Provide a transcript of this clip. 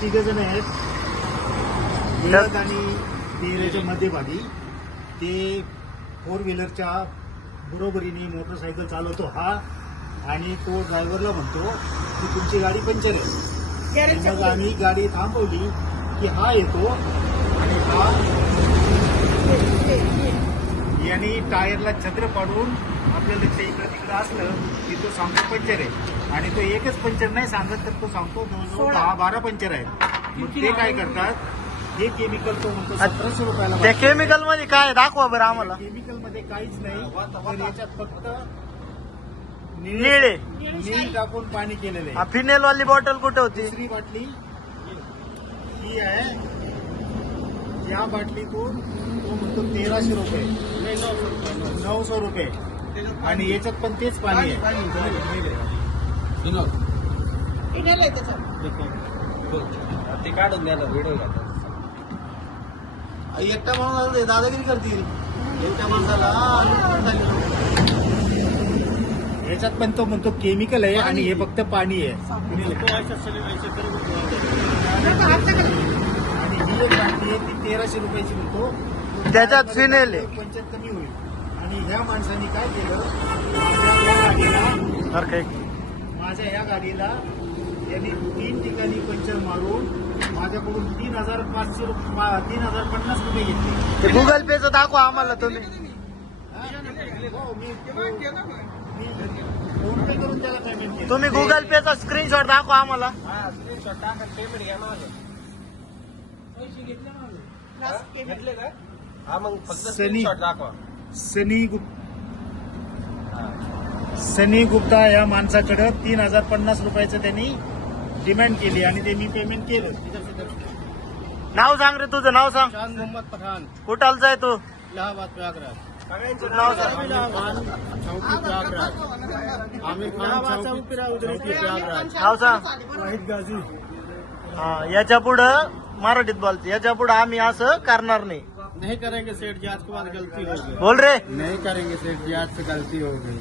तिघ जण आहेत टिळक आणि तेरेच्या मध्यभागी. ते फोर व्हीलरच्या बरोबरीने मोटरसायकल चालवतो हा. आणि तो ड्रायव्हरला म्हणतो की तुमची गाडी पंक्चर आहे. मग आम्ही गाडी थांबवली की हा येतो. आणि हा यांनी टायरला छत्र पाडून आपल्याला ते इकडं तिकडं असलं की तो सांगतो पंक्चर आहे. आणि तो एकच पंक्चर नाही सांगत तर तो सांगतो जवळजवळ दहा बारा पंक्चर आहे. मग ते काय करतात? हे केमिकल तो म्हणतो सतराशे रुपयाला त्या केमिकलमध्ये काय? दाखवा बरं आम्हाला. केमिकलमध्ये काहीच नाही तर याच्यात फक्त निळे नील टाकून पाणी केलेलं आहे. फिनेल वाली बॉटल कुठे होती? दुसरी बाटली ही आहे. या बाटलीतून तो म्हणतो तेराशे रुपये. नऊशे रुपये. आणि याच्यात पण तेच पाणी आहे. ते काढून द्या ना व्हिडिओ एकट्या माणसाला दादागिरी करतील. एकट्या माणसाला याच्यात पण तो म्हणतो केमिकल आहे आणि हे फक्त पाणी आहे. आणि ही एक बाटली आहे ती तेराशे रुपयाची म्हणतो. त्याच्यात फिनेल आहे. पंचायत कमी होईल. आणि ह्या माणसाने काय केलं? माझ्या या गाडीला माझ्या या गाडीला यांनी तीन ठिकाणी पंचर मारून माझ्याकडून तीन हजार पाचशे रुपये तीन हजार पन्नास रुपये घेतले. ते गुगल पेचं दाखवा आम्हाला तुम्ही. हो, मी मी फोन पे करून त्याला पेमेंट केलं. तुम्ही गुगल पेचा स्क्रीनशॉट दाखवा आम्हाला. हा स्क्रीनशॉट टाका पेमेंट घ्या ना माझं घेतले का? हा मग फक्त सनी. दाखवा. सनी गुप्ता. सनी गुप्ता या माणसाकडे तीन हजार पन्नास रुपयाचं त्यांनी डिमांड केली आणि ते मी पेमेंट केलं. नाव सांग रे तुझं नाव सांग. शान मोहम्मद पठाण कुठालचा आहे तू? इलाहाबाद प्रयागराज. सगळ्यांचं नाव नाव सांग. चौकी प्रयागराज. आमिर खान चौकी चौकी प्रयागराज. नाव सांग. वाहिद गाझी. हा याच्या पुढं मराठीत बोलते. याच्या पुढं आम्ही असं करणार नाही. नहीं करेंगे सेठ जी आज के बाद गलती हो गई बोल रे नहीं करेंगे सेठ जी आज से गलती हो गई